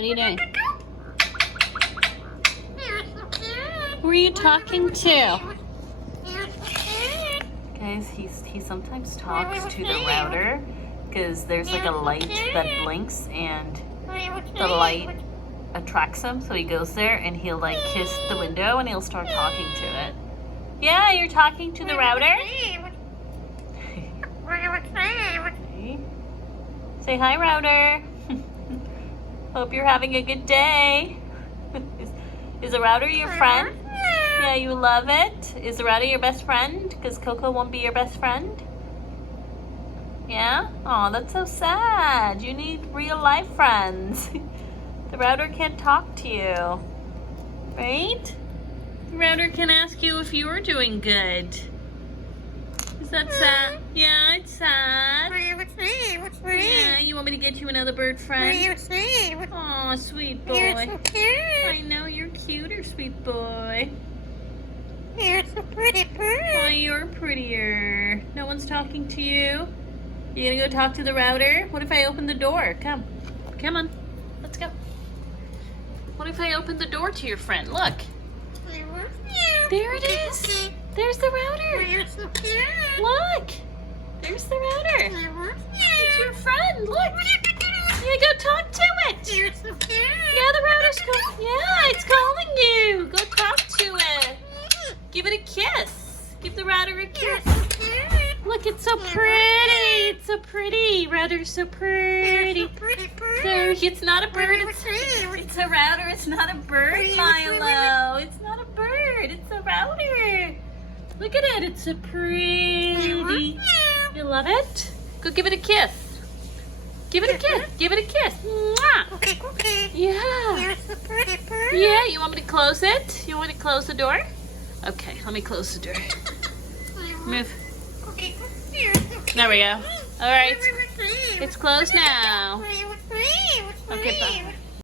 What are you doing? Who are you talking to? Guys, he sometimes talks to the router because there's like a light that blinks and the light attracts him, so he goes there and he'll like kiss the window and he'll start talking to it. Yeah, you're talking to the router? Say hi, router. Hope you're having a good day. Is the router your friend? Yeah, you love it. Is the router your best friend? Because Coco won't be your best friend? Yeah? Oh, that's so sad. You need real life friends. The router can't talk to you. Right? The router can ask you if you are doing good. Is that sad? Yeah, it's sad. Yeah, you want me to get you another bird friend? Aw, sweet boy. You're so cute. I know you're cuter, sweet boy. You're so pretty bird. Oh, you're prettier. No one's talking to you? You gonna go talk to the router? What if I open the door? Come. Come on. Let's go. What if I open the door to your friend? Look. There it is. There's the router. You're so cute. Look. There's the router. It's your friend. Look. Yeah, go talk to it. You're so cute. Yeah, the router's calling. Yeah, it's calling you. Go talk to it. Give it a kiss. Give the router a kiss. Look, it's so pretty. It's so pretty. Router's so pretty. So it's not a bird. It's a router. It's not a bird, Milo. It's not a bird. It's a router. Look at it. It's so pretty. You love it? Go give it a kiss. Give it a kiss. Give it a kiss. Mwah. Okay. Yeah. You're so pretty bird. Yeah, you want me to close it? You want me to close the door? Okay, let me close the door. Move. Okay. There we go. All right. It's closed now. Okay, bye.